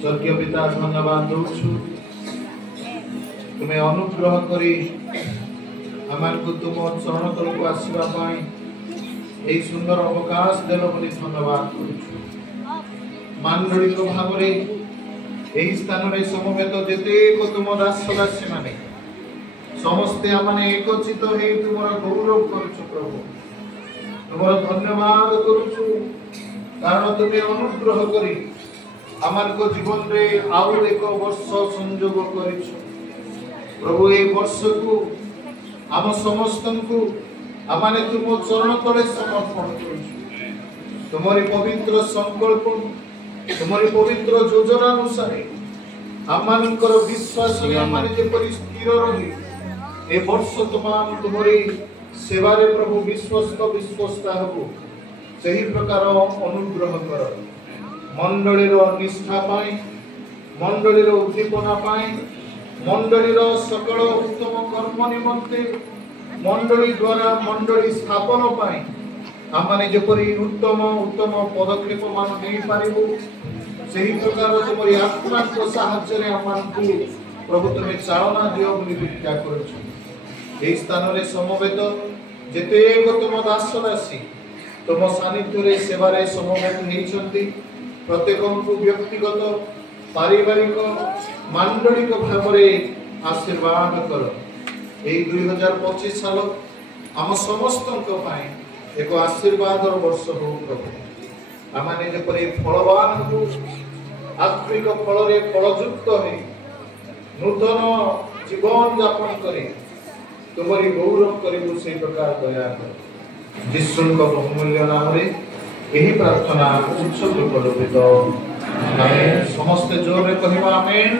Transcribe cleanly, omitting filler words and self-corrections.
स्वर्गीय पिता धन्यवाद दौछु तुम्हें अनुग्रह करी आमको तुम चरण तल को आसवा यही सुंदर अवकाश देल बोली धन्यवाद करुछु। मांडलिक भाव यही स्थान में समवेत जेतेक तुम दास दासी माने समस्ते आमने एकचित हो तुम गौरव करुछु प्रभु तुम धन्यवाद करुछु कारण तुम्हें अनुग्रह करी आमको जीवन रे आउ एक वर्ष संयोग करिछु प्रभु ए वर्ष को आम समस्त को आमने तुम चरण तले समर्पण करुछु तुम्हारी पवित्र संकल्प तुम्हारी पवित्र योजना अनुसार आमनकर विश्वास आमने जेपरि स्थिर रही ए वर्ष तमाम तुम्हारी सेवा रे प्रभु विश्वस्त विश्वस्ता हबो सही प्रकार अनुग्रह कर मंडलीर निष्ठा पाई मंडलीर उद्दीपना पाई मंडलीर सकल उत्तम कर्म निमंते मंडली द्वारा मंडली स्थापन पाई आमने जेपरि उत्तम उत्तम पदक्षेप मान नहीं पारिबो सही प्रकार तुम्हारी आत्मा को साहाय्य रे आमनकु प्रभु तुम्हें चालना दियो बोली भिक्षा करछु। एही स्थान रे समवेत जेतेक तुम दास दासी तुम सानिध्य रे सेवा रे समवेत होइछंती प्रत्येक को व्यक्तिगत पारिवारिक मांडलिक भाव रे आशीर्वाद कर एही 2025 साल आम समस्त एक आशीर्वाद वर्ष हो प्रभु आमने जेपरि फलवान हो आत्मिक फल रे फलयुक्त हो नूतन जीवन यापन करे तुम्हारी गौरव करू से प्रकार दया कर जिसु बहुमूल्य नाम रे यही प्रार्थना उत्सव समस्त जोर रे कहवा आमेन।